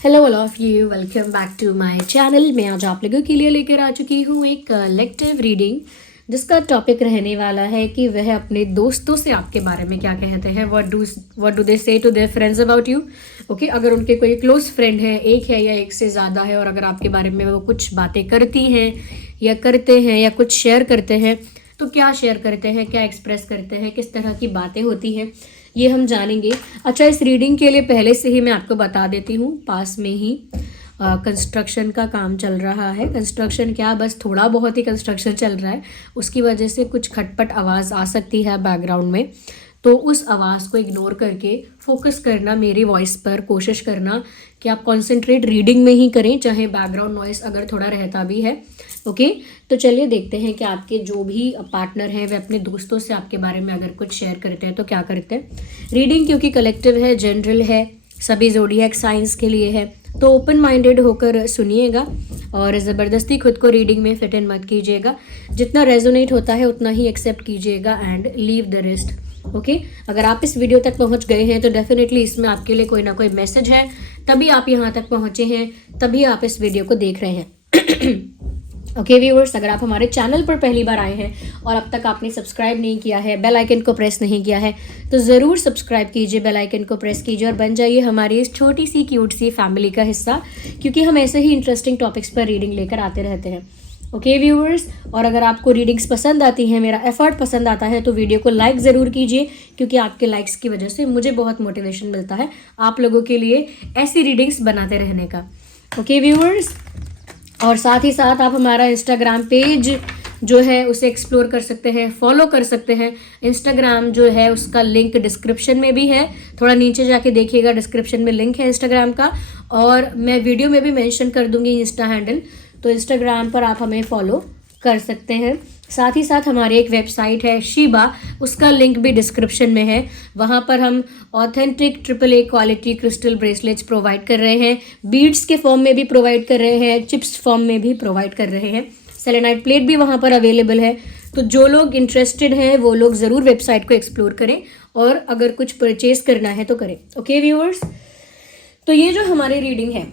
Hello all of you, welcome back to my channel. मैं आज आप लोगों के लिए लेकर आ चुकी हूँ एक कलेक्टिव रीडिंग जिसका टॉपिक रहने वाला है कि वह अपने दोस्तों से आपके बारे में क्या कहते हैं। What do they say to their friends about you. Okay, अगर उनके कोई क्लोज फ्रेंड है, एक है या एक से ज़्यादा है, और अगर आपके बारे में वो कुछ बातें करती हैं या करते हैं या कुछ शेयर करते हैं, तो क्या शेयर करते हैं, क्या एक्सप्रेस करते हैं, किस तरह की बातें होती हैं, ये हम जानेंगे। अच्छा, इस रीडिंग के लिए पहले से ही मैं आपको बता देती हूँ, पास में ही कंस्ट्रक्शन का काम चल रहा है। कंस्ट्रक्शन क्या, बस थोड़ा बहुत ही कंस्ट्रक्शन चल रहा है, उसकी वजह से कुछ खटपट आवाज़ आ सकती है बैकग्राउंड में। तो उस आवाज़ को इग्नोर करके फोकस करना मेरी वॉइस पर, कोशिश करना कि आप कॉन्सेंट्रेट रीडिंग में ही करें, चाहे बैकग्राउंड नॉइस अगर थोड़ा रहता भी है। ओके, तो चलिए देखते हैं कि आपके जो भी पार्टनर हैं वे अपने दोस्तों से आपके बारे में अगर कुछ शेयर करते हैं तो क्या करते हैं। रीडिंग क्योंकि कलेक्टिव है, जनरल है, सभी ज़ोडिएक साइंस के लिए है, तो ओपन माइंडेड होकर सुनिएगा और ज़बरदस्ती खुद को रीडिंग में फिट इन मत कीजिएगा। जितना रेजोनेट होता है उतना ही एक्सेप्ट कीजिएगा and leave the rest. Okay, अगर आप इस वीडियो तक पहुंच गए हैं तो डेफिनेटली इसमें आपके लिए कोई ना कोई मैसेज है, तभी आप यहाँ तक पहुँचे हैं, तभी आप इस वीडियो को देख रहे हैं। ओके व्यूअर्स, अगर आप हमारे चैनल पर पहली बार आए हैं और अब तक आपने सब्सक्राइब नहीं किया है, बेल आइकन को प्रेस नहीं किया है, तो ज़रूर सब्सक्राइब कीजिए, बेल आइकन को प्रेस कीजिए और बन जाइए हमारी इस छोटी सी क्यूट सी फैमिली का हिस्सा, क्योंकि हम ऐसे ही इंटरेस्टिंग टॉपिक्स पर रीडिंग लेकर आते रहते हैं। ओके व्यूअर्स, और अगर आपको रीडिंग्स पसंद आती हैं, मेरा एफर्ट पसंद आता है, तो वीडियो को लाइक ज़रूर कीजिए, क्योंकि आपके लाइक्स की वजह से मुझे बहुत मोटिवेशन मिलता है आप लोगों के लिए ऐसी रीडिंग्स बनाते रहने का। ओके व्यूअर्स, और साथ ही साथ आप हमारा इंस्टाग्राम पेज जो है उसे एक्सप्लोर कर सकते हैं, फॉलो कर सकते हैं। इंस्टाग्राम जो है उसका लिंक डिस्क्रिप्शन में भी है, थोड़ा नीचे जाके देखिएगा, डिस्क्रिप्शन में लिंक है इंस्टाग्राम का, और मैं वीडियो में भी मेंशन कर दूंगी इंस्टा हैंडल, तो इंस्टाग्राम पर आप हमें फॉलो कर सकते हैं। साथ ही साथ हमारी एक वेबसाइट है शीबा, उसका लिंक भी डिस्क्रिप्शन में है। वहाँ पर हम authentic AAA quality crystal bracelets provide कर रहे हैं, बीड्स के फॉर्म में भी प्रोवाइड कर रहे हैं, चिप्स फॉर्म में भी प्रोवाइड कर रहे हैं, सेलेनाइट प्लेट भी वहाँ पर अवेलेबल है। तो जो लोग इंटरेस्टेड हैं वो लोग ज़रूर वेबसाइट को एक्सप्लोर करें और अगर कुछ परचेज करना है तो करें। ओके व्यूअर्स, तो ये जो हमारी रीडिंग है,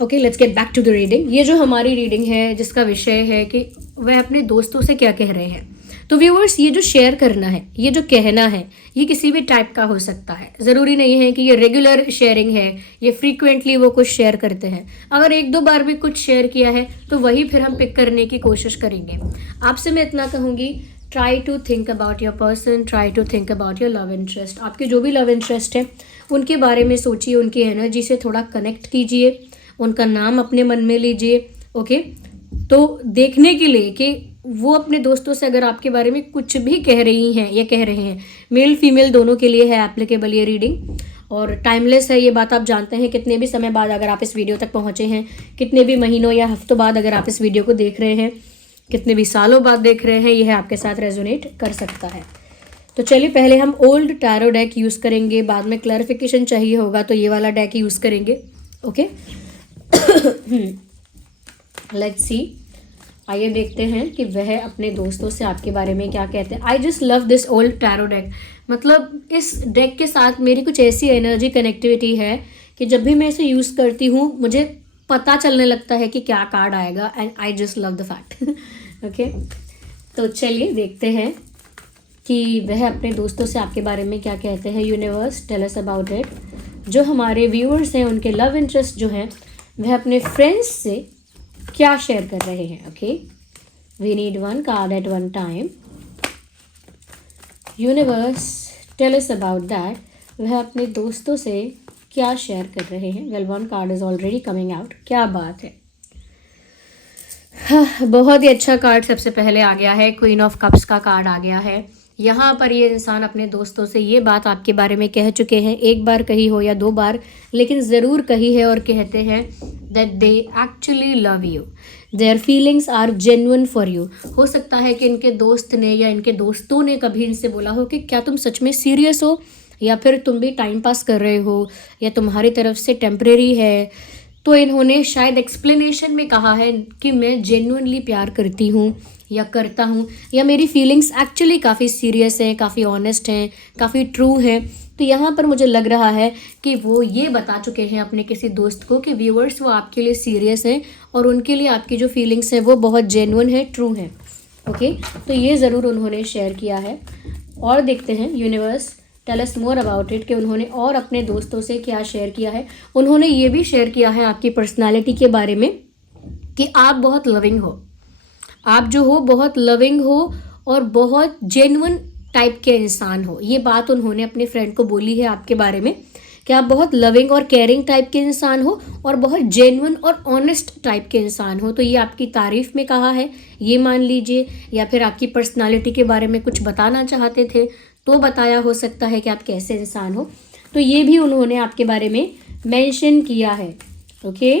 okay let's get back to the reading. ये जो हमारी रीडिंग है जिसका विषय है कि वह अपने दोस्तों से क्या कह रहे हैं। तो व्यूअर्स, ये जो शेयर करना है, ये जो कहना है, ये किसी भी टाइप का हो सकता है। ज़रूरी नहीं है कि ये रेगुलर शेयरिंग है, ये फ्रीक्वेंटली वो कुछ शेयर करते हैं। अगर एक दो बार भी कुछ शेयर किया है तो वही फिर हम पिक करने की कोशिश करेंगे। आपसे मैं इतना कहूँगी, try to think about your person, try to think about your love interest. आपके जो भी लव इंटरेस्ट है उनके बारे में सोचिए, उनकी एनर्जी से थोड़ा कनेक्ट कीजिए, उनका नाम अपने मन में लीजिए। ओके, तो देखने के लिए कि वो अपने दोस्तों से अगर आपके बारे में कुछ भी कह रही हैं या कह रहे हैं, मेल फीमेल दोनों के लिए है एप्लीकेबल ये रीडिंग, और टाइमलेस है, ये बात आप जानते हैं। कितने भी समय बाद अगर आप इस वीडियो तक पहुंचे हैं, कितने भी महीनों या हफ्तों बाद अगर आप इस वीडियो को देख रहे हैं, कितने भी सालों बाद देख रहे हैं, यह आपके साथ रेजोनेट कर सकता है। तो चलिए पहले हम ओल्ड टैरो डेक यूज़ करेंगे, बाद में क्लैरिफिकेशन चाहिए होगा तो ये वाला डेक यूज़ करेंगे। ओके, लेट्स सी, आइए देखते हैं कि वह अपने दोस्तों से आपके बारे में क्या कहते हैं। I just love this old tarot deck. मतलब इस डेक के साथ मेरी कुछ ऐसी एनर्जी कनेक्टिविटी है कि जब भी मैं इसे यूज़ करती हूँ मुझे पता चलने लगता है कि क्या कार्ड आएगा, and I just love the fact. Okay, तो चलिए देखते हैं कि वह अपने दोस्तों से आपके बारे में क्या कहते हैं। Universe tell us about it. जो हमारे व्यूअर्स हैं उनके लव इंटरेस्ट जो हैं वह अपने फ्रेंड्स से क्या शेयर कर रहे हैं। Okay, we need one card at one time. Universe tell us about that, वह अपने दोस्तों से क्या शेयर कर रहे हैं। Well, one card is already coming out. क्या बात है, हाँ, बहुत ही अच्छा कार्ड सबसे पहले आ गया है, क्वीन ऑफ कप्स का कार्ड आ गया है। यहाँ पर ये इंसान अपने दोस्तों से ये बात आपके बारे में कह चुके हैं, एक बार कही हो या दो बार, लेकिन ज़रूर कही है, और कहते हैं that they actually love you, their feelings are genuine for you. हो सकता है कि इनके दोस्त ने या इनके दोस्तों ने कभी इनसे बोला हो कि क्या तुम सच में सीरियस हो, या फिर तुम भी टाइम पास कर रहे हो, या तुम्हारी तरफ से टेम्परेरी है। तो इन्होंने शायद एक्सप्लेनेशन में कहा है कि मैं जेन्युइनली प्यार करती हूँ, या करता हूँ, या मेरी फीलिंग्स एक्चुअली काफ़ी सीरियस हैं, काफ़ी ऑनेस्ट हैं, काफ़ी ट्रू हैं। तो यहाँ पर मुझे लग रहा है कि वो ये बता चुके हैं अपने किसी दोस्त को कि व्यूअर्स वो आपके लिए सीरियस हैं और उनके लिए आपकी जो फीलिंग्स हैं वो बहुत जेन्युइन है, ट्रू है। ओके, तो ये ज़रूर उन्होंने शेयर किया है। और देखते हैं universe tell us more about it कि उन्होंने और अपने दोस्तों से क्या शेयर किया है। उन्होंने ये भी शेयर किया है आपकी पर्सनालिटी के बारे में कि आप बहुत लविंग हो, आप जो हो बहुत लविंग हो और बहुत जेन्युइन टाइप के इंसान हो। ये बात उन्होंने अपने फ्रेंड को बोली है आपके बारे में कि आप बहुत लविंग और केयरिंग टाइप के इंसान हो और बहुत जेन्युइन और ऑनेस्ट टाइप के इंसान हो। तो ये आपकी तारीफ में कहा है, ये मान लीजिए, या फिर आपकी पर्सनालिटी के बारे में कुछ बताना चाहते थे तो बताया हो सकता है कि आप कैसे इंसान हो। तो ये भी उन्होंने आपके बारे में मेंशन किया है। ओके,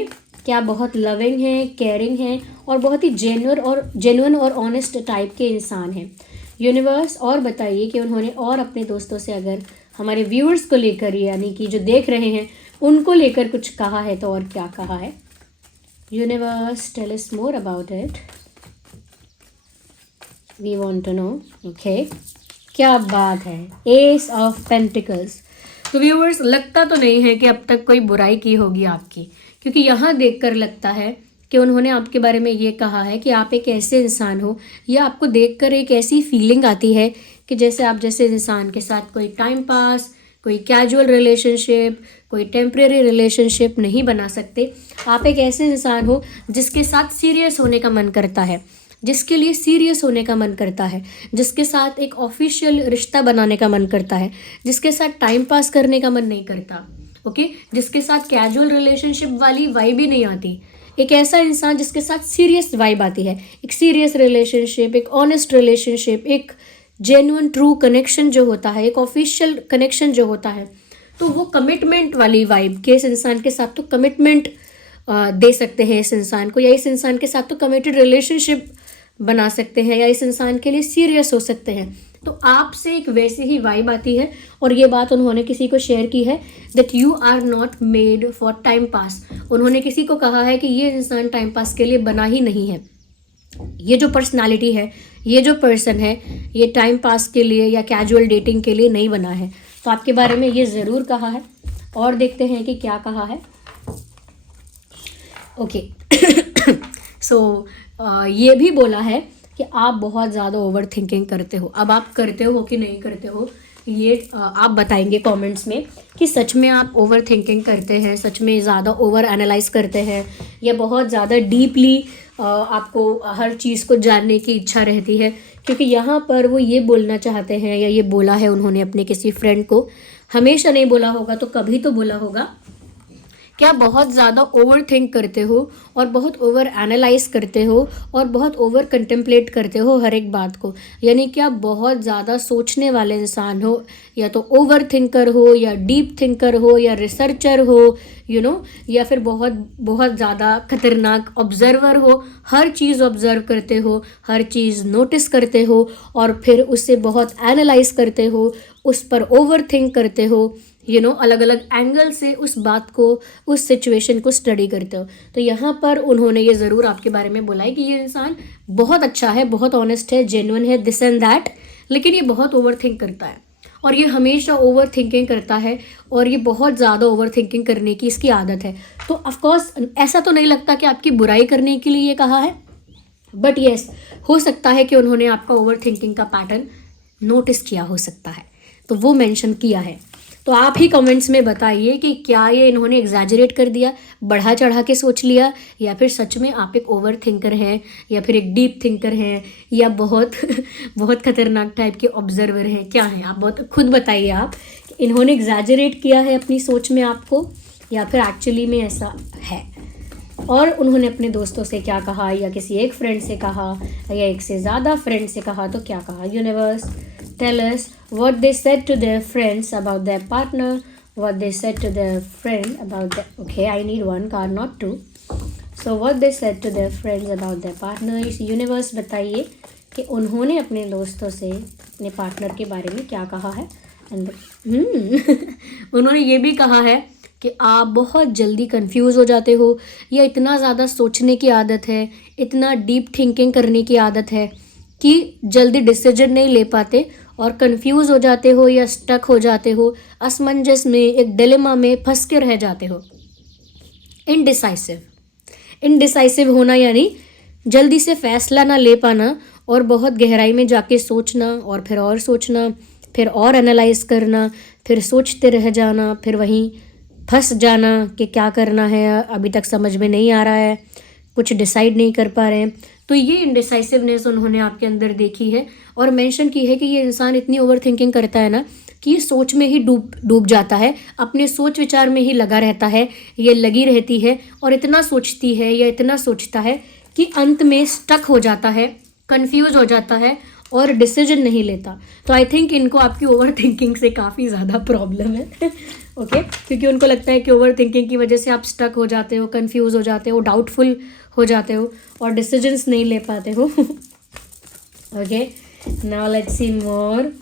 कि आप बहुत लविंग हैं, केयरिंग हैं और बहुत ही जेन्युइन और ऑनेस्ट टाइप के इंसान हैं। यूनिवर्स और बताइए कि उन्होंने और अपने दोस्तों से अगर हमारे व्यूअर्स को लेकर, यानी कि जो देख रहे हैं उनको लेकर कुछ कहा है तो और क्या कहा है। Universe tell us more about it, we want to know. Okay, क्या बात है, एस ऑफ पेंटिकल्स। तो व्यूअर्स लगता तो नहीं है कि अब तक कोई बुराई की होगी आपकी, क्योंकि यहाँ देखकर लगता है कि उन्होंने आपके बारे में ये कहा है कि आप एक ऐसे इंसान हो, या आपको देखकर एक ऐसी फीलिंग आती है कि जैसे आप जैसे इंसान के साथ कोई टाइम पास, कोई कैजुअल रिलेशनशिप, कोई टेम्परेरी रिलेशनशिप नहीं बना सकते। आप एक ऐसे इंसान हो जिसके साथ सीरियस होने का मन करता है, जिसके लिए सीरियस होने का मन करता है, जिसके साथ एक ऑफिशियल रिश्ता बनाने का मन करता है, जिसके साथ टाइम पास करने का मन नहीं करता। ओके, जिसके साथ कैजुअल रिलेशनशिप वाली वाइब ही नहीं आती। एक ऐसा इंसान जिसके साथ सीरियस वाइब आती है, एक सीरियस रिलेशनशिप, एक ऑनेस्ट रिलेशनशिप, एक जेन्युइन ट्रू कनेक्शन जो होता है, एक ऑफिशियल कनेक्शन जो होता है, तो वो कमिटमेंट वाली वाइब के इस इंसान के साथ तो कमिटमेंट दे सकते हैं इस इंसान को, या इस इंसान के साथ तो कमिटेड रिलेशनशिप बना सकते हैं, या इस इंसान के लिए सीरियस हो सकते हैं। तो आपसे एक वैसी ही वाइब आती है। और ये बात उन्होंने किसी को शेयर की है that you are not made for time pass. उन्होंने किसी को कहा है कि ये इंसान टाइम पास के लिए बना ही नहीं है। ये जो पर्सनालिटी है, ये जो पर्सन है, ये टाइम पास के लिए या कैजुअल डेटिंग के लिए नहीं बना है। तो आपके बारे में ये ज़रूर कहा है। और देखते हैं कि क्या कहा है। ओके सो ये भी बोला है कि आप बहुत ज़्यादा ओवर थिंकिंग करते हो। अब आप करते हो कि नहीं करते हो, ये आप बताएंगे कमेंट्स में कि सच में आप ओवर थिंकिंग करते हैं, सच में ज़्यादा ओवर एनालाइज करते हैं, या बहुत ज़्यादा डीपली आपको हर चीज़ को जानने की इच्छा रहती है। क्योंकि यहाँ पर वो ये बोलना चाहते हैं, या ये बोला है उन्होंने अपने किसी फ्रेंड को, हमेशा नहीं बोला होगा तो कभी तो बोला होगा, क्या बहुत ज़्यादा ओवर थिंक करते हो और बहुत ओवर एनालाइज करते हो और बहुत ओवर कंटेम्पलेट करते हो हर एक बात को। यानी कि आप बहुत ज़्यादा सोचने वाले इंसान हो, या तो ओवर थिंकर हो, या डीप थिंकर हो, या रिसर्चर हो, या फिर बहुत बहुत ज़्यादा खतरनाक ऑब्जर्वर हो। हर चीज़ ऑब्जर्व करते हो, हर चीज़ नोटिस करते हो और फिर उससे बहुत एनालाइज करते हो, उस पर ओवर थिंक करते हो, अलग अलग एंगल से उस बात को, उस सिचुएशन को स्टडी करते हो। तो यहाँ पर उन्होंने ये ज़रूर आपके बारे में बोला है कि ये इंसान बहुत अच्छा है, बहुत ऑनेस्ट है, जेन्युइन है, दिस एंड दैट, लेकिन ये बहुत ओवर थिंक करता है और ये हमेशा ओवर थिंकिंग करता है और ये बहुत ज़्यादा ओवर थिंकिंग करने की इसकी आदत है। तो ऑफकोर्स ऐसा तो नहीं लगता कि आपकी बुराई करने के लिए ये कहा है, बट येस, हो सकता है कि उन्होंने आपका ओवर थिंकिंग का पैटर्न नोटिस किया हो सकता है, तो वो मेंशन किया है। तो आप ही कमेंट्स में बताइए कि क्या ये इन्होंने एग्जैजरेट कर दिया, बढ़ा चढ़ा के सोच लिया, या फिर सच में आप एक ओवर थिंकर हैं, या फिर एक डीप थिंकर हैं, या बहुत बहुत खतरनाक टाइप के ऑब्जर्वर हैं, क्या हैं आप? बहुत खुद बताइए आप कि इन्होंने एग्जैजरेट किया है अपनी सोच में आपको, या फिर एक्चुअली में ऐसा है। और उन्होंने अपने दोस्तों से क्या कहा, या किसी एक फ्रेंड से कहा, या एक से ज़्यादा फ्रेंड से कहा, तो क्या कहा। Universe tell us what they said to their friends about their partner, what they said to their friend about the, okay, I need one card, not two. So what they said to their friends about their partner. इस universe बताइए कि उन्होंने अपने दोस्तों से अपने partner के बारे में क्या कहा है। उन्होंने ये भी कहा है कि आप बहुत जल्दी कंफ्यूज हो जाते हो, या इतना ज़्यादा सोचने की आदत है, इतना डीप थिंकिंग करने की आदत है कि जल्दी डिसीजन नहीं ले पाते और कंफ्यूज हो जाते हो या स्टक हो जाते हो, असमंजस में, एक डिलेमा में फंस के रह जाते हो। इनडिसाइसिव होना यानी जल्दी से फैसला ना ले पाना और बहुत गहराई में जाके सोचना और सोचना, फिर और एनालाइज करना, फिर सोचते रह जाना, फिर वहीं फंस जाना कि क्या करना है, अभी तक समझ में नहीं आ रहा है, कुछ डिसाइड नहीं कर पा रहे हैं। तो ये इनडिसाइसिवनेस उन्होंने आपके अंदर देखी है और मेंशन की है कि ये इंसान इतनी ओवर थिंकिंग करता है ना कि ये सोच में ही डूब जाता है, अपने सोच विचार में ही लगा रहता है, ये लगी रहती है और इतना सोचती है या इतना सोचता है कि अंत में स्टक हो जाता है, कंफ्यूज हो जाता है और डिसीजन नहीं लेता। तो आई थिंक इनको आपकी ओवर थिंकिंग से काफ़ी ज़्यादा प्रॉब्लम है ओके क्योंकि उनको लगता है कि ओवर थिंकिंग की वजह से आप स्टक हो जाते हो, कंफ्यूज हो जाते हो, डाउटफुल हो जाते हो और डिसीजंस नहीं ले पाते हो okay, now let's see more.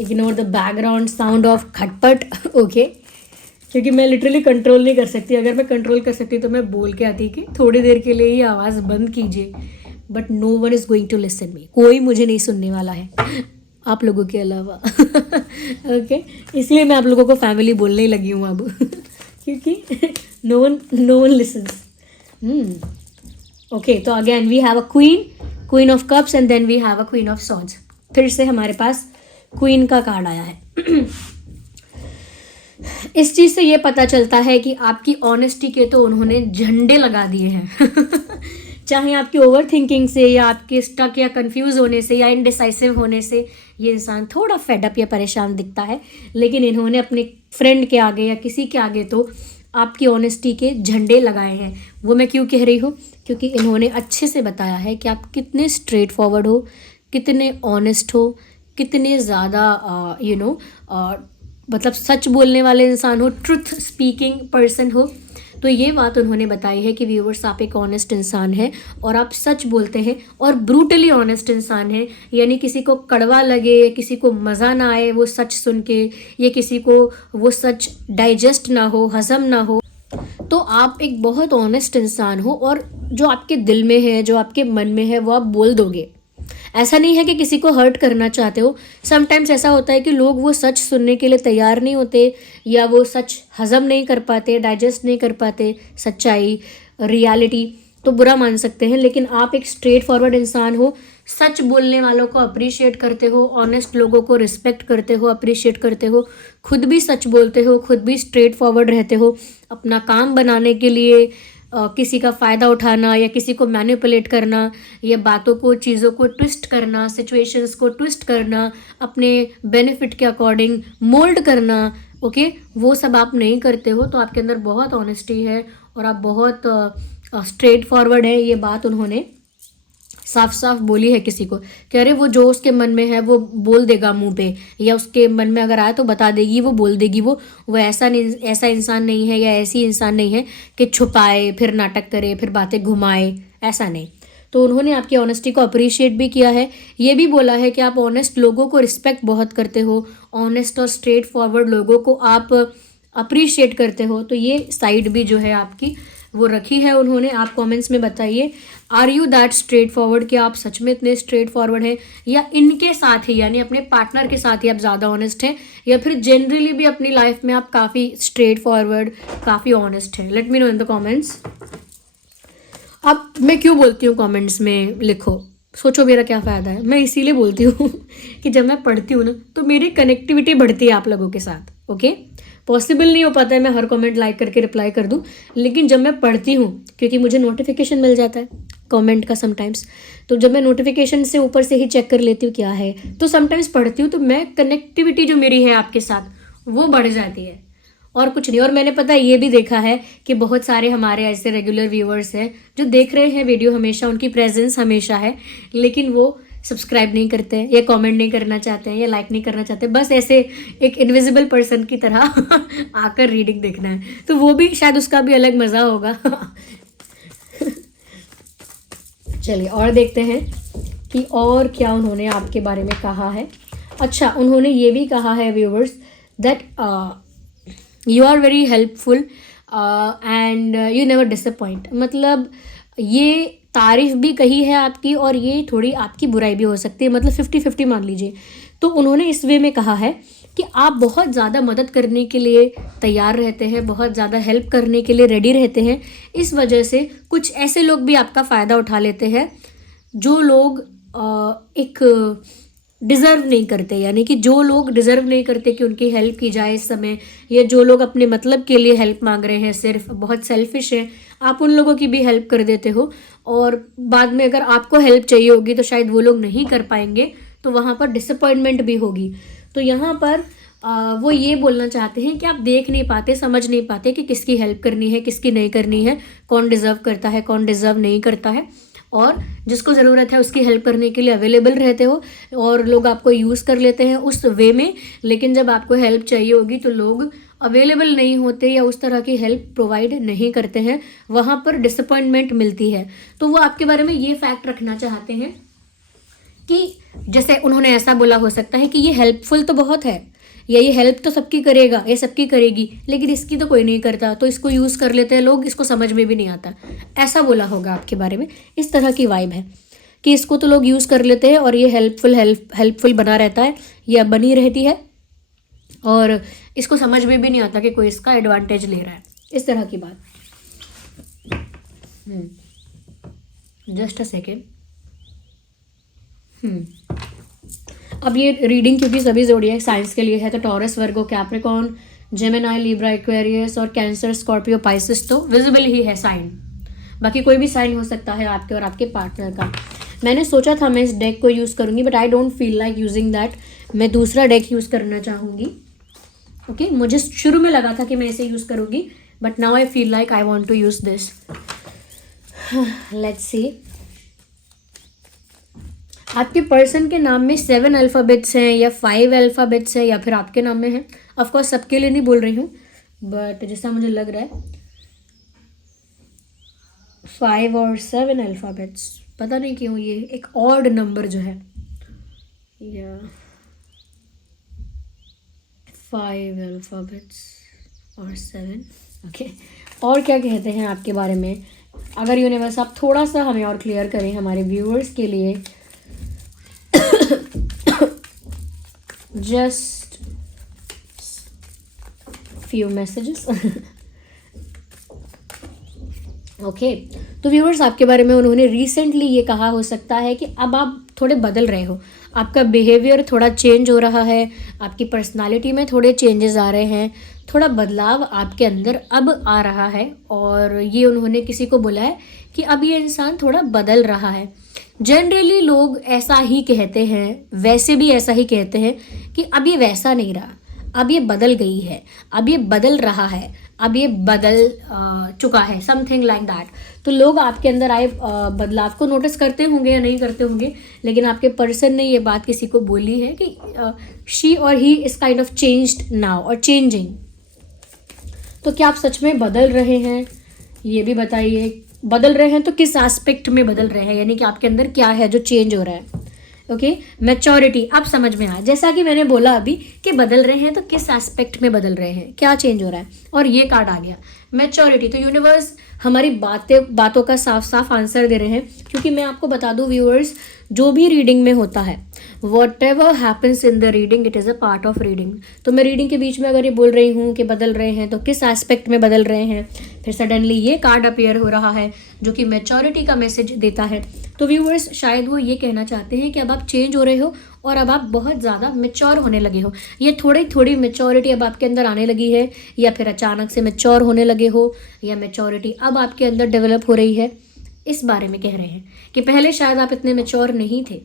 Ignore the background sound of खटपट ओके, क्योंकि मैं लिटरली कंट्रोल नहीं कर सकती। अगर मैं कंट्रोल कर सकती तो मैं बोल के आती कि थोड़ी देर के लिए ही आवाज़ बंद कीजिए, but no one is going to listen me. कोई मुझे नहीं सुनने वाला है आप लोगों के अलावा ओके इसलिए मैं आप लोगों को फैमिली बोलने ही लगी हूँ अब क्योंकि नो वन लिसन्स। ओके, तो again we have a queen of cups and then we have a queen of swords. फिर से हमारे पास क्वीन का कार्ड आया है इस चीज़ से ये पता चलता है कि आपकी ऑनेस्टी के तो उन्होंने झंडे लगा दिए हैं चाहे आपकी ओवर थिंकिंग से या आपके स्टक या कंफ्यूज होने से या इनडिसाइसिव होने से ये इंसान थोड़ा फेडअप या परेशान दिखता है, लेकिन इन्होंने अपने फ्रेंड के आगे या किसी के आगे तो आपकी ऑनेस्टी के झंडे लगाए हैं। वो मैं क्यों कह रही हूँ, क्योंकि इन्होंने अच्छे से बताया है कि आप कितने स्ट्रेट फॉरवर्ड हो, कितने ऑनेस्ट हो, कितने ज़्यादा मतलब सच बोलने वाले इंसान हो, ट्रुथ स्पीकिंग पर्सन हो। तो ये बात उन्होंने बताई है कि व्यूवर्स आप एक ऑनेस्ट इंसान हैं और आप सच बोलते हैं और ब्रूटली ऑनेस्ट इंसान हैं, यानी किसी को कड़वा लगे, किसी को मज़ा ना आए वो सच सुन के, या किसी को वो सच डाइजेस्ट ना हो, हजम ना हो, तो आप एक बहुत ऑनेस्ट इंसान हो और जो आपके दिल में है, जो आपके मन में है वो आप बोल दोगे। ऐसा नहीं है कि किसी को हर्ट करना चाहते हो। समटाइम्स ऐसा होता है कि लोग वो सच सुनने के लिए तैयार नहीं होते या वो सच हजम नहीं कर पाते, डाइजेस्ट नहीं कर पाते, सच्चाई, रियलिटी, तो बुरा मान सकते हैं। लेकिन आप एक स्ट्रेट फॉरवर्ड इंसान हो, सच बोलने वालों को अप्रिशिएट करते हो, ऑनेस्ट लोगों को रिस्पेक्ट करते हो, अप्रिशिएट करते हो, खुद भी सच बोलते हो, खुद भी स्ट्रेट फॉरवर्ड रहते हो। अपना काम बनाने के लिए किसी का फ़ायदा उठाना या किसी को मैनिपुलेट करना या बातों को, चीज़ों को ट्विस्ट करना, सिचुएशंस को ट्विस्ट करना, अपने बेनिफिट के अकॉर्डिंग मोल्ड करना, ओके, वो सब आप नहीं करते हो। तो आपके अंदर बहुत ऑनेस्टी है और आप बहुत स्ट्रेट फॉरवर्ड है। ये बात उन्होंने साफ साफ बोली है किसी को कि अरे वो जो उसके मन में है वो बोल देगा मुंह पे, या उसके मन में अगर आए तो बता देगी, वो बोल देगी। वो ऐसा इंसान नहीं है या ऐसी इंसान नहीं है कि छुपाए फिर नाटक करे फिर बातें घुमाए, ऐसा नहीं। तो उन्होंने आपकी ऑनेस्टी को अप्रिशिएट भी किया है। ये भी बोला है कि आप ऑनेस्ट लोगों को रिस्पेक्ट बहुत करते हो, ऑनेस्ट और स्ट्रेट फॉरवर्ड लोगों को आप अप्रिशिएट करते हो। तो ये साइड भी जो है आपकी वो रखी है उन्होंने। आप कमेंट्स में बताइए, are you that straight forward, कि आप सच में इतने स्ट्रेट फॉरवर्ड हैं, या इनके साथ ही यानी अपने पार्टनर के साथ ही आप ज़्यादा ऑनेस्ट हैं, या फिर जनरली भी अपनी लाइफ में आप काफ़ी स्ट्रेट फॉरवर्ड, काफ़ी ऑनेस्ट हैं। Let me know in the comments. अब मैं क्यों बोलती हूँ कमेंट्स में लिखो, सोचो मेरा क्या फ़ायदा है। मैं इसीलिए बोलती हूँ कि जब मैं पढ़ती हूँ ना तो मेरी कनेक्टिविटी बढ़ती है आप लोगों के साथ। ओके, पॉसिबल नहीं हो पाता है मैं हर कमेंट लाइक करके रिप्लाई कर दूं, लेकिन जब मैं पढ़ती हूँ, क्योंकि मुझे नोटिफिकेशन मिल जाता है कमेंट का समटाइम्स, तो जब मैं नोटिफिकेशन से ऊपर से ही चेक कर लेती हूँ क्या है, तो समटाइम्स पढ़ती हूँ, तो मैं कनेक्टिविटी जो मेरी है आपके साथ वो बढ़ जाती है और कुछ नहीं। और मैंने पता है ये भी देखा है कि बहुत सारे हमारे ऐसे रेगुलर व्यूअर्स हैं जो देख रहे हैं वीडियो हमेशा, उनकी प्रेजेंस हमेशा है, लेकिन वो सब्सक्राइब नहीं करते हैं या कमेंट नहीं करना चाहते हैं या लाइक नहीं करना चाहते, बस ऐसे एक इनविजिबल पर्सन की तरह आकर रीडिंग देखना है। तो वो भी शायद उसका भी अलग मज़ा होगा चलिए और देखते हैं कि और क्या उन्होंने आपके बारे में कहा है। अच्छा, उन्होंने ये भी कहा है viewers that you are very helpful and you never disappoint. मतलब ये तारीफ भी कही है आपकी और ये थोड़ी आपकी बुराई भी हो सकती है, मतलब 50-50 मान लीजिए। तो उन्होंने इस वे में कहा है कि आप बहुत ज़्यादा मदद करने के लिए तैयार रहते हैं, बहुत ज़्यादा हेल्प करने के लिए रेडी रहते हैं। इस वजह से कुछ ऐसे लोग भी आपका फ़ायदा उठा लेते हैं जो लोग एक डिज़र्व नहीं करते, यानी कि जो लोग डिज़र्व नहीं करते कि उनकी हेल्प की जाए इस समय, या जो लोग अपने मतलब के लिए हेल्प मांग रहे हैं, सिर्फ बहुत सेल्फिश है, आप उन लोगों की भी हेल्प कर देते हो। और बाद में अगर आपको हेल्प चाहिए होगी तो शायद वो लोग नहीं कर पाएंगे, तो वहाँ पर डिसअपॉइंटमेंट भी होगी। तो यहाँ पर वो ये बोलना चाहते हैं कि आप देख नहीं पाते, समझ नहीं पाते कि किसकी हेल्प करनी है, किसकी नहीं करनी है, कौन डिज़र्व करता है, कौन डिज़र्व नहीं करता है। और जिसको ज़रूरत है उसकी हेल्प करने के लिए अवेलेबल रहते हो, और लोग आपको यूज़ कर लेते हैं उस वे में। लेकिन जब आपको हेल्प चाहिए होगी तो लोग अवेलेबल नहीं होते या उस तरह की हेल्प प्रोवाइड नहीं करते हैं, वहाँ पर डिसअपॉइंटमेंट मिलती है। तो वो आपके बारे में ये फैक्ट रखना चाहते हैं कि जैसे उन्होंने ऐसा बोला हो सकता है कि ये हेल्पफुल तो बहुत है, या ये हेल्प तो सबकी करेगा, ये सबकी करेगी, लेकिन इसकी तो कोई नहीं करता, तो इसको यूज़ कर लेते हैं लोग, इसको समझ में भी नहीं आता। ऐसा बोला होगा आपके बारे में। इस तरह की वाइब है कि इसको तो लोग यूज़ कर लेते हैं और ये हेल्पफुल बना रहता है या बनी रहती है, और इसको समझ में भी नहीं आता कि कोई इसका एडवांटेज ले रहा है। इस तरह की बात। Just a second. अब ये रीडिंग क्योंकि सभी ज़ोडिएक साइंस के लिए है, तो टॉरस, वर्गो, कैप्रिकॉर्न, जेमिनी, लिब्रा, एक्वेरियस और कैंसर, स्कॉर्पियो, पाइसेस तो विजिबल ही है साइन। बाकी कोई भी साइन हो सकता है आपके और आपके पार्टनर का। मैंने सोचा था मैं इस डेक को यूज़ करूँगी, but I don't feel like using that. मैं दूसरा डेक यूज़ करना चाहूँगी। ओके, मुझे शुरू में लगा था कि मैं इसे यूज़ करूँगी, but now I feel like I want to use this. Let's see. आपके पर्सन के नाम में 7 अल्फ़ाबेट्स हैं या 5 अल्फ़ाबेट्स हैं, या फिर आपके नाम में है। ऑफकोर्स सबके लिए नहीं बोल रही हूँ, बट जैसा मुझे लग रहा है 5 और 7 अल्फ़ाबेट्स। पता नहीं क्यों ये एक ऑड नंबर जो है, या 5 अल्फ़ाबेट्स और 7। ओके, और क्या कहते हैं आपके बारे में? अगर यूनिवर्स आप थोड़ा सा हमें और क्लियर करें हमारे व्यूअर्स के लिए। Just few messages. ओके, तो व्यूअर्स आपके बारे में उन्होंने रिसेंटली ये कहा हो सकता है कि अब आप थोड़े बदल रहे हो, आपका बिहेवियर थोड़ा चेंज हो रहा है, आपकी पर्सनालिटी में थोड़े चेंजेस आ रहे हैं, थोड़ा बदलाव आपके अंदर अब आ रहा है। और ये उन्होंने किसी को बोला है कि अब ये इंसान थोड़ा बदल रहा है। जनरली लोग ऐसा ही कहते हैं, वैसे भी ऐसा ही कहते हैं कि अब ये वैसा नहीं रहा, अब ये बदल गई है, अब ये बदल रहा है, अब ये बदल चुका है, समथिंग लाइक दैट। तो लोग आपके अंदर आए बदलाव को नोटिस करते होंगे या नहीं करते होंगे, लेकिन आपके पर्सन ने ये बात किसी को बोली है कि शी और he is kind of changed now और चेंजिंग। तो क्या आप सच में बदल रहे हैं, ये भी बताइए। बदल रहे हैं तो किस एस्पेक्ट में बदल रहे हैं, यानी कि आपके अंदर क्या है जो चेंज हो रहा है। ओके, मैच्योरिटी अब समझ में आया, जैसा कि मैंने बोला अभी कि बदल रहे हैं तो किस एस्पेक्ट में बदल रहे हैं, क्या चेंज हो रहा है, और ये कार्ड आ गया मैच्योरिटी। तो यूनिवर्स हमारी बातों का साफ साफ आंसर दे रहे हैं, क्योंकि मैं आपको बता दूं व्यूअर्स, जो भी रीडिंग में होता है, what ever happens in the reading, it is a part of reading. तो मैं रीडिंग के बीच में अगर ये बोल रही हूँ कि बदल रहे हैं तो किस एस्पेक्ट में बदल रहे हैं, फिर सडनली ये कार्ड अपीयर हो रहा है जो कि मैच्योरिटी का मैसेज देता है। तो व्यूअर्स शायद वो ये कहना चाहते हैं कि अब आप चेंज हो रहे हो और अब आप बहुत ज़्यादा मैच्योर होने लगे हो। ये थोड़ी थोड़ी मैच्योरिटी अब आपके अंदर आने लगी है, या फिर अचानक से मैच्योर होने लगे हो, या मैच्योरिटी अब आपके अंदर डेवलप हो रही है, इस बारे में कह रहे हैं कि पहले शायद आप इतने मैच्योर नहीं थे,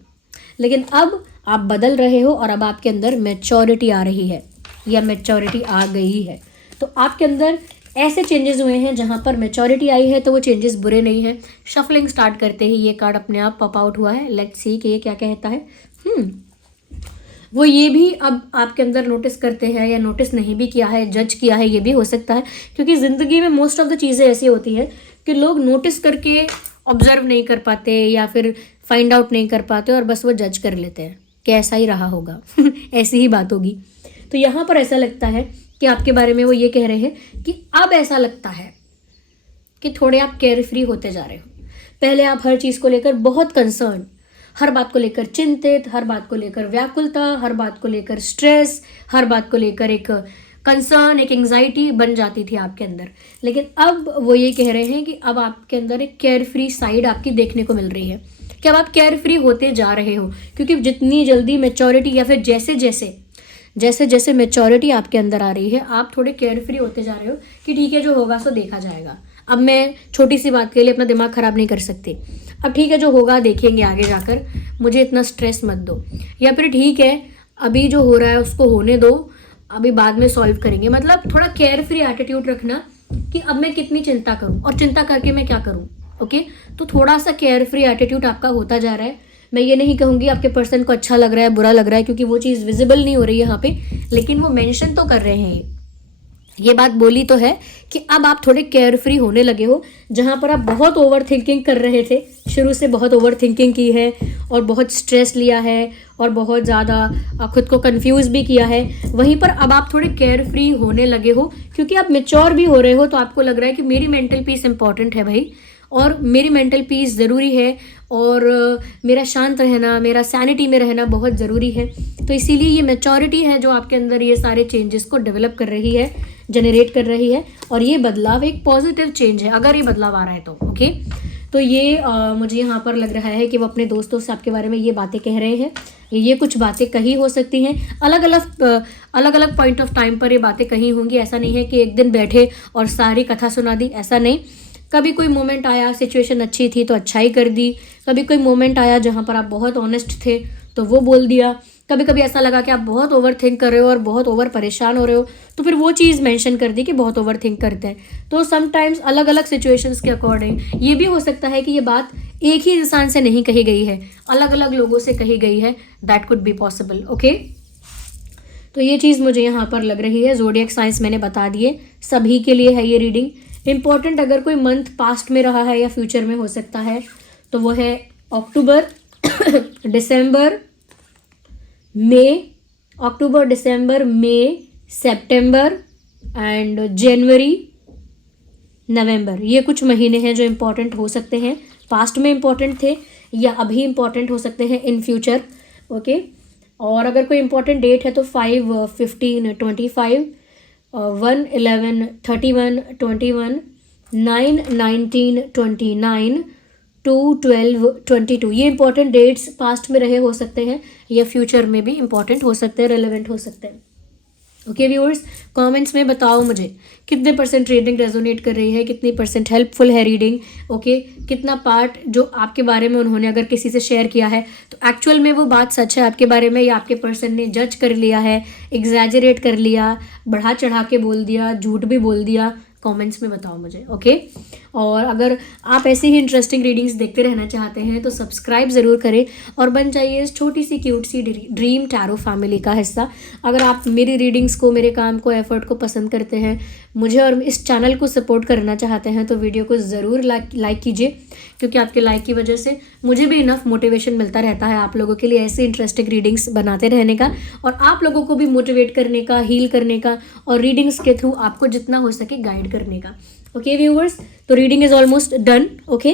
लेकिन अब आप बदल रहे हो और अब आपके अंदर मैच्योरिटी आ रही है या मैच्योरिटी आ गई है। तो आपके अंदर ऐसे चेंजेस हुए हैं जहाँ पर मैच्योरिटी आई है, तो वो चेंजेस बुरे नहीं हैं। शफलिंग स्टार्ट करते ही ये कार्ड अपने आप पॉप आउट हुआ है। लेट्स सी कि ये क्या कहता है। वो ये भी अब आपके अंदर नोटिस करते हैं, या नोटिस नहीं भी किया है, जज किया है, ये भी हो सकता है, क्योंकि ज़िंदगी में मोस्ट ऑफ द चीज़ें ऐसी होती हैं कि लोग नोटिस करके ऑब्जर्व नहीं कर पाते या फिर फाइंड आउट नहीं कर पाते और बस वो जज कर लेते हैं कि ऐसा ही रहा होगा ऐसी ही बात होगी। तो यहाँ पर ऐसा लगता है कि आपके बारे में वो ये कह रहे हैं कि अब ऐसा लगता है कि थोड़े आप केयर फ्री होते जा रहे हो, पहले आप हर चीज़ को लेकर बहुत कंसर्न, हर बात को लेकर चिंतित, हर बात को लेकर व्याकुलता, हर बात को लेकर स्ट्रेस, हर बात को लेकर एक कंसर्न, एक एंग्जाइटी बन जाती थी आपके अंदर। लेकिन अब वो ये कह रहे हैं कि अब आपके अंदर एक केयर फ्री साइड आपकी देखने को मिल रही है, कि अब आप केयर फ्री होते जा रहे हो, क्योंकि जितनी जल्दी मैच्योरिटी या फिर जैसे जैसे मैच्योरिटी आपके अंदर आ रही है, आप थोड़े केयर फ्री होते जा रहे हो कि ठीक है, जो होगा सो देखा जाएगा। अब मैं छोटी सी बात के लिए अपना दिमाग ख़राब नहीं कर सकती। अब ठीक है, जो होगा देखेंगे आगे जाकर, मुझे इतना स्ट्रेस मत दो। या फिर ठीक है, अभी जो हो रहा है उसको होने दो, अभी बाद में सॉल्व करेंगे। मतलब थोड़ा केयर फ्री एटीट्यूड रखना कि अब मैं कितनी चिंता करूं और चिंता करके मैं क्या करूं। ओके, तो थोड़ा सा केयर फ्री एटीट्यूड आपका होता जा रहा है। मैं ये नहीं कहूँगी आपके पर्सन को अच्छा लग रहा है, बुरा लग रहा है, क्योंकि वो चीज़ विजिबल नहीं हो रही है यहाँ पे, लेकिन वो मेंशन तो कर रहे हैं। ये बात बोली तो है कि अब आप थोड़े केयर फ्री होने लगे हो। जहाँ पर आप बहुत ओवर थिंकिंग कर रहे थे, शुरू से बहुत ओवर थिंकिंग की है और बहुत स्ट्रेस लिया है और बहुत ज़्यादा खुद को कंफ्यूज भी किया है, वहीं पर अब आप थोड़े केयर फ्री होने लगे हो, क्योंकि आप मेच्योर भी हो रहे हो। तो आपको लग रहा है कि मेरी मेंटल पीस इंपॉर्टेंट है भाई, और मेरी मेंटल पीस ज़रूरी है, और मेरा शांत रहना, मेरा सैनिटी में रहना बहुत ज़रूरी है। तो इसीलिए ये मैच्योरिटी है जो आपके अंदर ये सारे चेंजेस को डेवलप कर रही है, जनरेट कर रही है। और ये बदलाव एक पॉजिटिव चेंज है, अगर ये बदलाव आ रहा है तो। ओके, तो ये मुझे यहाँ पर लग रहा है कि वो अपने दोस्तों से आपके बारे में ये बातें कह रहे हैं। ये कुछ बातें कही हो सकती हैं, अलग अलग पॉइंट ऑफ टाइम पर ये बातें कही होंगी। ऐसा नहीं है कि एक दिन बैठे और सारी कथा सुना दी, ऐसा नहीं। कभी कोई मोमेंट आया, सिचुएशन अच्छी थी तो अच्छाई कर दी, कभी कोई मोमेंट आया जहाँ पर आप बहुत ऑनेस्ट थे तो वो बोल दिया, कभी कभी ऐसा लगा कि आप बहुत ओवर थिंक कर रहे हो और बहुत ओवर परेशान हो रहे हो तो फिर वो चीज़ मेंशन कर दी कि बहुत ओवर थिंक करते हैं। तो समटाइम्स अलग अलग सिचुएशंस के अकॉर्डिंग ये भी हो सकता है कि ये बात एक ही इंसान से नहीं कही गई है, अलग अलग लोगों से कही गई है। That could be possible. Okay, तो ये चीज़ मुझे यहाँ पर लग रही है। ज़ोडिएक साइंस मैंने बता दिए, सभी के लिए है ये रीडिंग। इम्पॉर्टेंट अगर कोई मंथ पास्ट में रहा है या फ्यूचर में हो सकता है तो वो है अक्टूबर, दिसंबर, मई, सितंबर एंड जनवरी, नवंबर। ये कुछ महीने हैं जो इम्पॉर्टेंट हो सकते हैं, पास्ट में इम्पॉर्टेंट थे या अभी इम्पॉर्टेंट हो सकते हैं इन फ्यूचर। ओके, और अगर कोई इम्पॉर्टेंट डेट है तो 5, 15, 25, 1, 11, 31, 21, 9, 19, 29, 2, 12, 22। ये इंपॉर्टेंट डेट्स पास्ट में रहे हो सकते हैं या फ्यूचर में भी इंपॉर्टेंट हो सकते हैं, रेलेवेंट हो सकते हैं। ओके व्यूअर्स, कमेंट्स में बताओ मुझे कितने % रीडिंग रेजोनेट कर रही है, कितनी % हेल्पफुल है रीडिंग। ओके, कितना पार्ट जो आपके बारे में उन्होंने अगर किसी से शेयर किया है तो एक्चुअल में वो बात सच है आपके बारे में, या आपके पर्सन ने जज कर लिया है, एग्जैजरेट कर लिया, बढ़ा चढ़ा के बोल दिया, झूठ भी बोल दिया। कमेंट्स में बताओ मुझे। ओके, और अगर आप ऐसे ही इंटरेस्टिंग रीडिंग्स देखते रहना चाहते हैं तो सब्सक्राइब ज़रूर करें और बन जाइए इस छोटी सी क्यूट सी ड्रीम टैरो फैमिली का हिस्सा। अगर आप मेरी रीडिंग्स को, मेरे काम को, एफर्ट को पसंद करते हैं, मुझे और इस चैनल को सपोर्ट करना चाहते हैं तो वीडियो को ज़रूर लाइक कीजिए, क्योंकि आपके लाइक की वजह से मुझे भी इनफ मोटिवेशन मिलता रहता है आप लोगों के लिए ऐसे इंटरेस्टिंग रीडिंग्स बनाते रहने का, और आप लोगों को भी मोटिवेट करने का, हील करने का, और रीडिंग्स के थ्रू आपको जितना हो सके गाइड करने का। ओके व्यूअर्स, तो reading is almost done. Okay,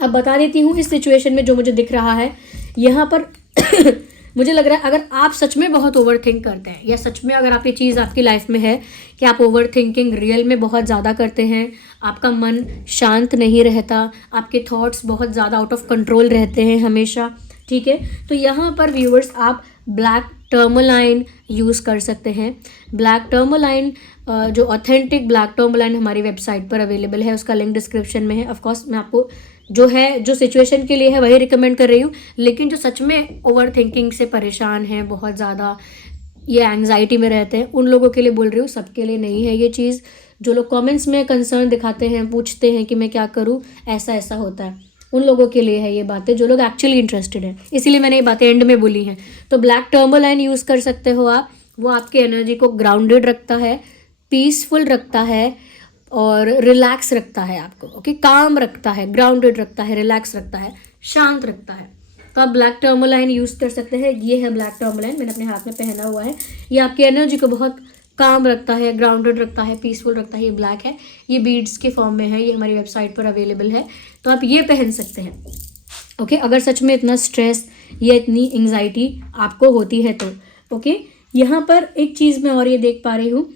अब बता देती हूँ इस सिचुएशन में जो मुझे दिख रहा है यहाँ पर मुझे लग रहा है अगर आप सच में बहुत ओवर थिंक करते हैं, या सच में अगर आप ये चीज़ आपकी लाइफ में है कि आप ओवर थिंकिंग रियल में बहुत ज़्यादा करते हैं, आपका मन शांत नहीं रहता, आपके थॉट्स बहुत ज़्यादा आउट ऑफ कंट्रोल रहते हैं हमेशा, ठीक है, तो यहाँ पर व्यूअर्स आप ब्लैक टर्मोलाइन यूज़ कर सकते हैं। ब्लैक टर्मोलाइन जो ऑथेंटिक ब्लैक टर्मोलाइन हमारी वेबसाइट पर अवेलेबल है, उसका लिंक डिस्क्रिप्शन में है। ऑफकोर्स मैं आपको जो सिचुएशन के लिए है वही रिकमेंड कर रही हूँ, लेकिन जो सच में ओवर थिंकिंग से परेशान हैं, बहुत ज़्यादा ये एंग्जाइटी में रहते हैं, उन लोगों के लिए बोल रही हूँ, सबके लिए नहीं है ये चीज़। जो लोग कमेंट्स में कंसर्न दिखाते हैं, पूछते हैं कि मैं क्या करूँ, ऐसा ऐसा होता है, उन लोगों के लिए है ये बातें, जो लोग एक्चुअली इंटरेस्टेड हैं, इसीलिए मैंने ये बातें एंड में बोली हैं। तो ब्लैक टर्मोलाइन यूज़ कर सकते हो आप, वो आपकी एनर्जी को ग्राउंडेड रखता है, पीसफुल रखता है और रिलैक्स रखता है आपको। ओके, काम रखता है, ग्राउंडेड रखता है, रिलैक्स रखता है, शांत रखता है। तो आप ब्लैक टर्मोलाइन यूज़ कर सकते हैं। ये है ब्लैक टर्मोलाइन, मैंने अपने हाथ में पहना हुआ है। ये आपकी एनर्जी को बहुत काम रखता है, ग्राउंडेड रखता है, पीसफुल रखता है। ये ब्लैक है, ये बीड्स के फॉर्म में है, ये हमारी वेबसाइट पर अवेलेबल है, तो आप ये पहन सकते हैं। ओके, अगर सच में इतना स्ट्रेस या इतनी एंग्जाइटी आपको होती है तो। ओके, यहाँ पर एक चीज़ मैं और ये देख पा रही हूँ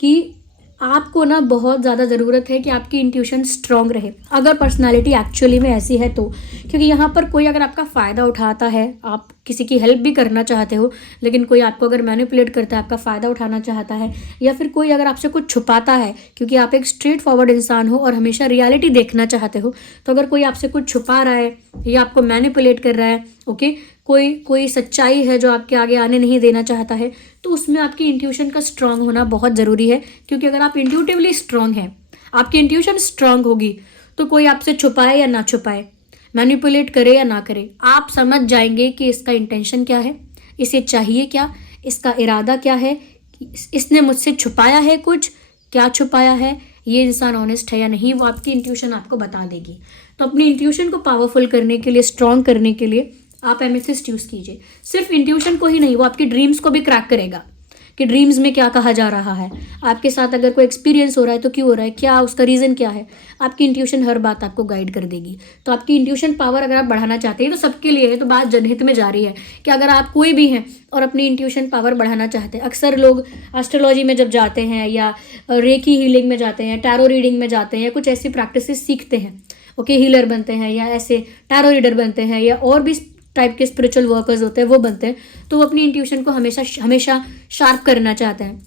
कि आपको ना बहुत ज़्यादा ज़रूरत है कि आपकी इंट्यूशन स्ट्रांग रहे, अगर पर्सनालिटी एक्चुअली में ऐसी है तो। क्योंकि यहाँ पर कोई अगर आपका फ़ायदा उठाता है, आप किसी की हेल्प भी करना चाहते हो, लेकिन कोई आपको अगर मैनिपुलेट करता है, आपका फ़ायदा उठाना चाहता है, या फिर कोई अगर आपसे कुछ छुपाता है, क्योंकि आप एक स्ट्रेट फॉरवर्ड इंसान हो और हमेशा रियलिटी देखना चाहते हो, तो अगर कोई आपसे कुछ छुपा रहा है या आपको मैनिपुलेट कर रहा है, ओके, कोई सच्चाई है जो आपके आगे आने नहीं देना चाहता है, तो उसमें आपकी इंट्यूशन का स्ट्रांग होना बहुत ज़रूरी है। क्योंकि अगर आप इंट्यूटिवली स्ट्रांग हैं, आपकी इंट्यूशन स्ट्रांग होगी, तो कोई आपसे छुपाए या ना छुपाए, मैनिपुलेट करे या ना करे, आप समझ जाएंगे कि इसका इंटेंशन क्या है, इसे चाहिए क्या, इसका इरादा क्या है, इसने मुझसे छुपाया है कुछ, क्या छुपाया है, ये इंसान ऑनेस्ट है या नहीं, वो आपकी इंट्यूशन आपको बता देगी। तो अपनी इंट्यूशन को पावरफुल करने के लिए, स्ट्रांग करने के लिए आप एमेथिस्ट यूज़ कीजिए। सिर्फ इंट्यूशन को ही नहीं, वो आपकी ड्रीम्स को भी क्रैक करेगा कि ड्रीम्स में क्या कहा जा रहा है, आपके साथ अगर कोई एक्सपीरियंस हो रहा है तो क्यों हो रहा है, क्या उसका रीज़न क्या है। आपकी इंट्यूशन हर बात आपको गाइड कर देगी। तो आपकी इंट्यूशन पावर अगर आप बढ़ाना चाहते हैं तो सबके लिए है, तो बात जनहित में जा रही है कि अगर आप कोई भी हैं और अपनी इंट्यूशन पावर बढ़ाना चाहते हैं, अक्सर लोग एस्ट्रोलॉजी में जब जाते हैं या रेकी हीलिंग में जाते हैं, टैरो रीडिंग में जाते हैं, या कुछ ऐसी प्रैक्टिसेस सीखते हैं, ओके, हीलर बनते हैं या ऐसे टैरो रीडर बनते हैं या और भी टाइप के स्पिरिचुअल वर्कर्स होते हैं, वो बनते हैं, तो वो अपनी इंट्यूशन को हमेशा शार्प करना चाहते हैं,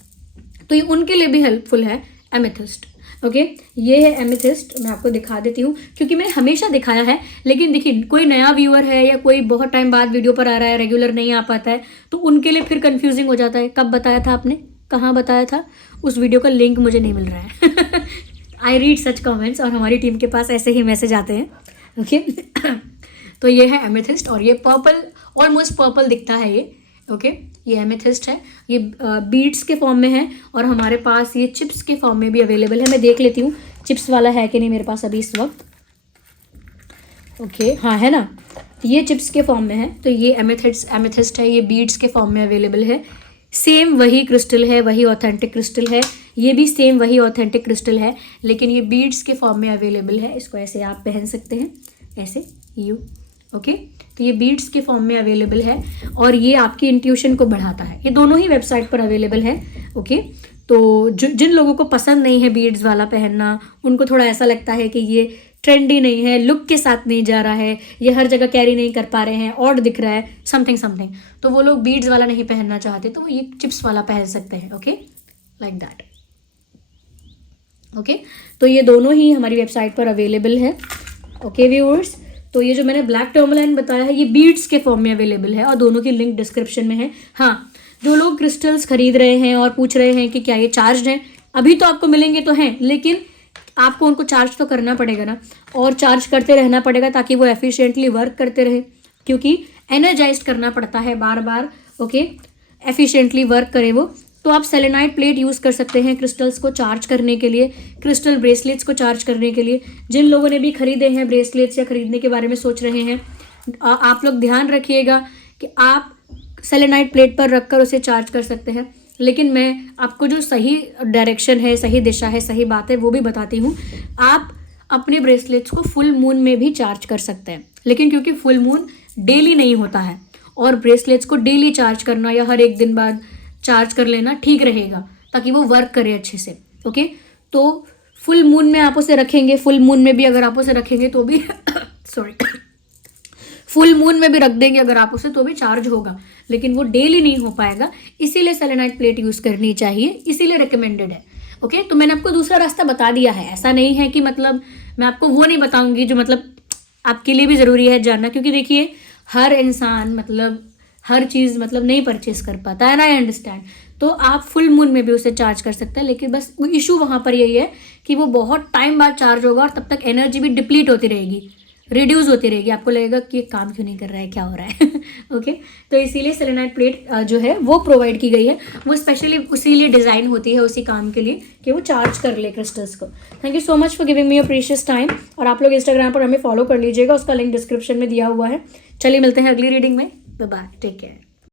तो ये उनके लिए भी हेल्पफुल है एमेथिस्ट। ओके, ये है एमेथिस्ट, मैं आपको दिखा देती हूँ क्योंकि मैंने हमेशा दिखाया है, लेकिन देखिए कोई नया व्यूअर है या कोई बहुत टाइम बाद वीडियो पर आ रहा है, रेगुलर नहीं आ पाता है, तो उनके लिए फिर कंफ्यूजिंग हो जाता है, कब बताया था आपने, कहाँ बताया था, उस वीडियो का लिंक मुझे नहीं मिल रहा है। आई रीड सच कमेंट्स और हमारी टीम के पास ऐसे ही मैसेज आते हैं। ओके, तो ये है एमेथिस्ट और ये पर्पल, ऑलमोस्ट पर्पल दिखता है ये। ओके, ये एमेथिस्ट है, ये बीड्स के फॉर्म में है और हमारे पास ये चिप्स के फॉर्म में भी अवेलेबल है। मैं देख लेती हूँ चिप्स वाला है कि नहीं मेरे पास अभी इस वक्त। ओके, हाँ है ना, ये चिप्स के फॉर्म में है, तो ये एमेथिस्ट है, ये बीड्स के फॉर्म में अवेलेबल है। सेम वही क्रिस्टल है, वही ऑथेंटिक क्रिस्टल है, ये भी सेम वही ऑथेंटिक क्रिस्टल है, लेकिन ये बीड्स के फॉर्म में अवेलेबल है। इसको ऐसे आप पहन सकते हैं, ऐसे यू। ओके, तो ये बीड्स के फॉर्म में अवेलेबल है और ये आपकी इंट्यूशन को बढ़ाता है। ये दोनों ही वेबसाइट पर अवेलेबल है। ओके, तो जिन लोगों को पसंद नहीं है बीड्स वाला पहनना, उनको थोड़ा ऐसा लगता है कि ये ट्रेंडी नहीं है, लुक के साथ नहीं जा रहा है, ये हर जगह कैरी नहीं कर पा रहे हैं, ऑड दिख रहा है, समथिंग, तो वो लोग बीड्स वाला नहीं पहनना चाहते, तो वो ये चिप्स वाला पहन सकते हैं। Okay, like that. ओके, तो ये दोनों ही हमारी वेबसाइट पर अवेलेबल है। ओके व्यूअर्स, तो ये जो मैंने ब्लैक टर्मलाइन बताया है, ये बीड्स के फॉर्म में अवेलेबल है और दोनों की लिंक डिस्क्रिप्शन में है। हाँ, जो लोग क्रिस्टल्स खरीद रहे हैं और पूछ रहे हैं कि क्या ये चार्ज हैं, अभी तो आपको मिलेंगे तो हैं, लेकिन आपको उनको चार्ज तो करना पड़ेगा ना, और चार्ज करते रहना पड़ेगा ताकि वो एफिशिएंटली वर्क करते रहे, क्योंकि एनर्जाइज करना पड़ता है बार बार। ओके, एफिशिएंटली वर्क करे वो। तो आप सेलेनाइट प्लेट यूज़ कर सकते हैं क्रिस्टल्स को चार्ज करने के लिए, क्रिस्टल ब्रेसलेट्स को चार्ज करने के लिए। जिन लोगों ने भी खरीदे हैं ब्रेसलेट्स या खरीदने के बारे में सोच रहे हैं, आप लोग ध्यान रखिएगा कि आप सेलेनाइट प्लेट पर रखकर उसे चार्ज कर सकते हैं, लेकिन मैं आपको जो सही डायरेक्शन है, सही दिशा है, सही बात है, वो भी बताती हूँ। आप अपने ब्रेसलेट्स को फुल मून में भी चार्ज कर सकते हैं, लेकिन क्योंकि फुल मून डेली नहीं होता है और ब्रेसलेट्स को डेली चार्ज करना या हर एक दिन बाद चार्ज कर लेना ठीक रहेगा ताकि वो वर्क करे अच्छे से। ओके, तो फुल मून में आप उसे रखेंगे, फुल मून में भी अगर आप उसे रखेंगे तो भी सॉरी फुल मून में भी रख देंगे अगर आप उसे तो भी चार्ज होगा, लेकिन वो डेली नहीं हो पाएगा, इसीलिए सेलेनाइट प्लेट यूज़ करनी चाहिए, इसीलिए रिकमेंडेड है। ओके, तो मैंने आपको दूसरा रास्ता बता दिया है, ऐसा नहीं है कि मतलब मैं आपको वो नहीं बताऊंगी जो मतलब आपके लिए भी ज़रूरी है जानना, क्योंकि देखिए हर इंसान मतलब हर चीज़ मतलब नहीं परचेस कर पाता है ना, आई अंडरस्टैंड। तो आप फुल मून में भी उसे चार्ज कर सकते हैं, लेकिन बस वो इशू वहाँ पर यही है कि वो बहुत टाइम बाद चार्ज होगा और तब तक एनर्जी भी डिप्लीट होती रहेगी, रिड्यूस होती रहेगी, आपको लगेगा कि ये काम क्यों नहीं कर रहा है, क्या हो रहा है। ओके, तो इसीलिए सेलेनाइट प्लेट जो है वो प्रोवाइड की गई है, वो स्पेशली उसी लिए डिज़ाइन होती है, उसी काम के लिए कि वो चार्ज कर ले क्रिस्टल्स को। Thank you so much for giving me your precious time, और आप लोग इंस्टाग्राम पर हमें फॉलो कर लीजिएगा, उसका लिंक डिस्क्रिप्शन में दिया हुआ है। चलिए मिलते हैं अगली रीडिंग में, बाय बाय, टेक केयर।